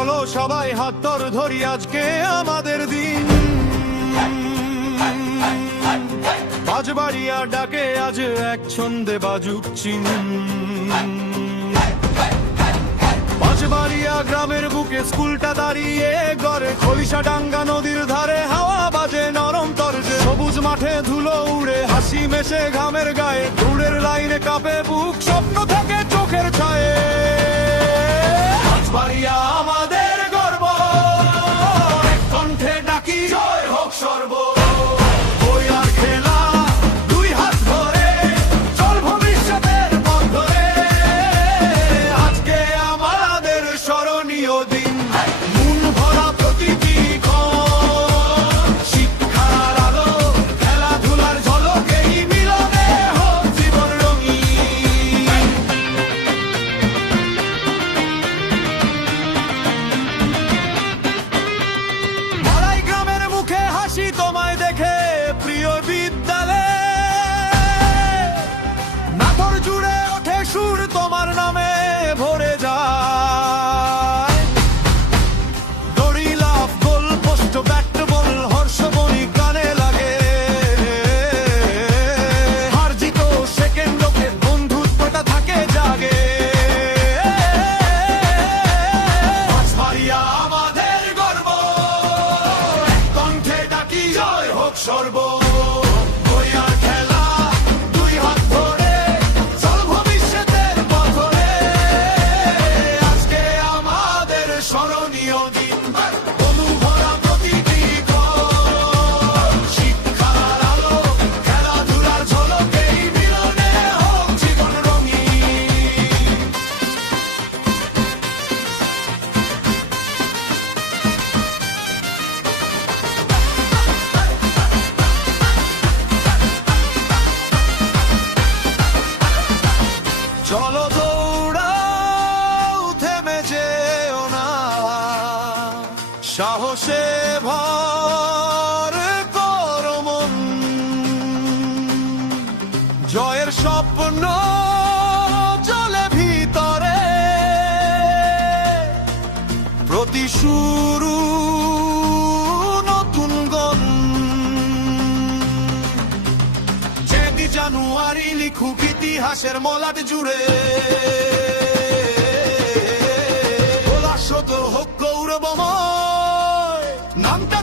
চলো সবাই হাত ধরি আজকে আমাদের দিন। বাজবাড়িয়া ডাকে আজ এক ছন্দে বাজুক চিন। বাজবাড়িয়া গ্রামের বুকে স্কুলটা দাঁড়িয়ে গড়ে, খলিশা ডাঙ্গা নদীর ধারে হাওয়া বাজে নরম তরজে। সবুজ মাঠে ধুলো উড়ে, হাসি মেশে ঘামের গায়ে, দূরের লাইনে কাঁপে বুক, স্বপ্ন থাকে চোখের ছায়ে। বাজবাড়িয়া আমাদের গর্ব, এক কণ্ঠে ডাকি জয় হোক সর্ব। তোমায় দেখে প্রিয় বিদ্যালয়, নাথর জুড়ে ওঠে সুর তোমার নামে ভরে যায়। দড়ি লাফ, গোল পোস্ট, ব্যাট বল, হর্ষবনি কানে লাগে। হার জিত সেকেন্ড লোকে বন্ধুত্বটা থাকে জাগে। বাজবাড়িয়া আমাদের গর্ব, কণ্ঠে ডাকি জয় হোক সর্ব। খেলা দুই হাত ধরে, চল ভবিষ্যতের পথে। আজকে আমাদের স্মরণীয় দিন, অনুভরা প্রতিটি ঘর। শিক্ষার আলো, খেলাধুলার ঝলকে, এই মিলনে হোক জীবন রঙিন। চলো দৌড়াও, থেমে যেও না, সাহসে ভর করো মন। জয়ের স্বপ্ন চলে ভিতরে, প্রতি শুরু নতুন গন। জানুয়ারি লিখুক ইতিহাসের মলাট জুড়ে, শত হোক গৌরবময় নামটা